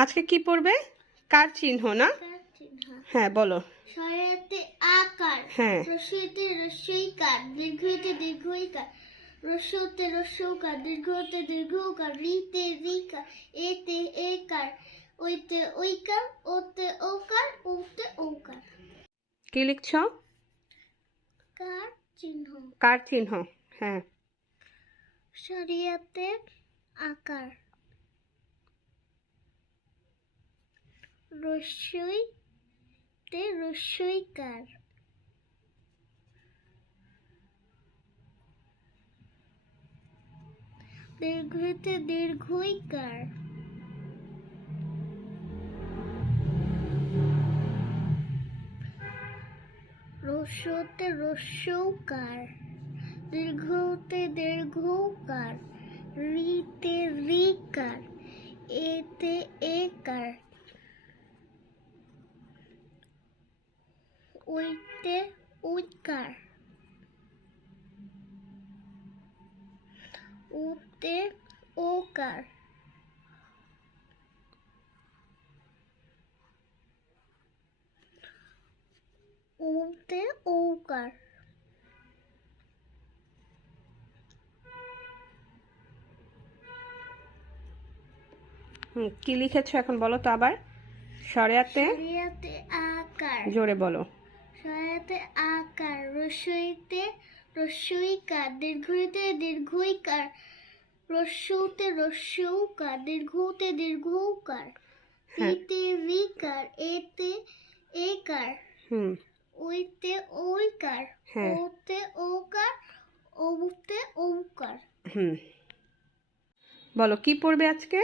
আজকে কি পড়বে? কার চিহ্ন না? হ্যাঁ বলো। সরেতে আকার হ্যাঁ। রসইতে রসইকার দীর্ঘইতে দীর্ঘইকার রসৌতে রসৌকার দীর্ঘতে দীর্ঘকার রিতে রিকার এতে একার ওইতে ওইকার ওতে ওকার ওতে ওকার। কি লিখছ? কার চিহ্ন? কার চিহ্ন? হ্যাঁ। সরিয়াতে আকার। রসইতে রসইকার দীর্ঘতে দীর্ঘইকার রস্যতে রস্যৌকার দীর্ঘতে দীর্ঘকার রিতে রিকার এতে একার ওইতে উইকার উতে ওকার উতে ওকার কি লিখেছো এখন বলো তো আবার? সরিয়াতে? আকার জোরে বলো। সয়াতে আকার রসইতে রসইকার দীর্ঘইতে দীর্ঘইকার রস্যৌতে রস্যৌকার দীর্ঘতে দীর্ঘৌকার হ্যাঁ। রিতে রিকার এতে একার হুম। ওইতে ওইকার হ্যাঁ। ওতে ওকার ওতে ওকার। হুম। বলো কি পড়বে আজকে?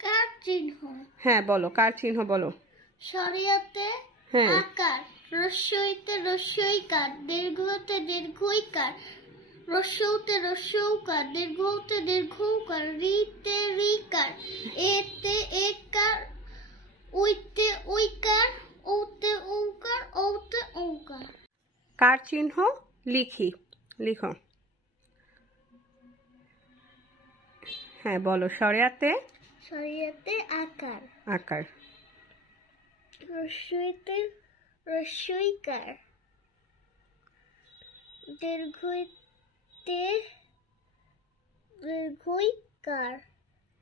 কার চিহ্ন? হ্যাঁ বলো কার চিহ্ন বলো? সরিয়াতে হ্যাঁ। আকার। রস্যইতে রস্যইকার দীর্ঘতে দীর্ঘইকার রস্যৌতে রস্যৌকার দীর্ঘতে দীর্ঘৌকার রিতে রিকার এতে একার উইতে উইকার ওতে ওকার ওতে ওকার কার। চিহ্ন? লিখি। লিখো। হ্যাঁ বলো সরিয়াতে সরিয়াতে আকার। আকার। রস্যইতে রস্যইকার দীর্ঘইতে দীর্ঘইকার।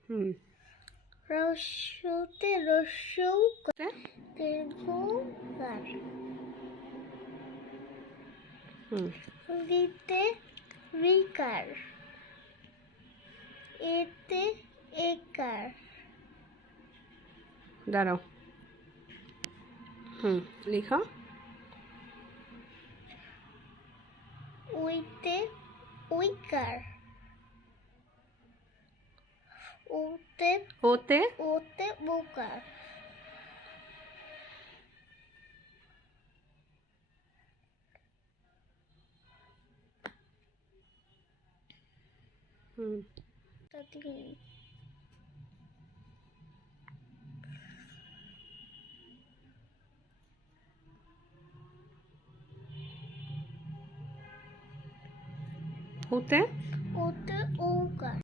হুম। রস্যতে রস্যৌকার দীর্ঘকার হুম। রিতে রিকার এতে একার। দাঁড়াও। হুম লিখো। ওইতে ওইকার ওতে ওতে? ওতে বোকার। হুম। ওতে? ওতে ওকার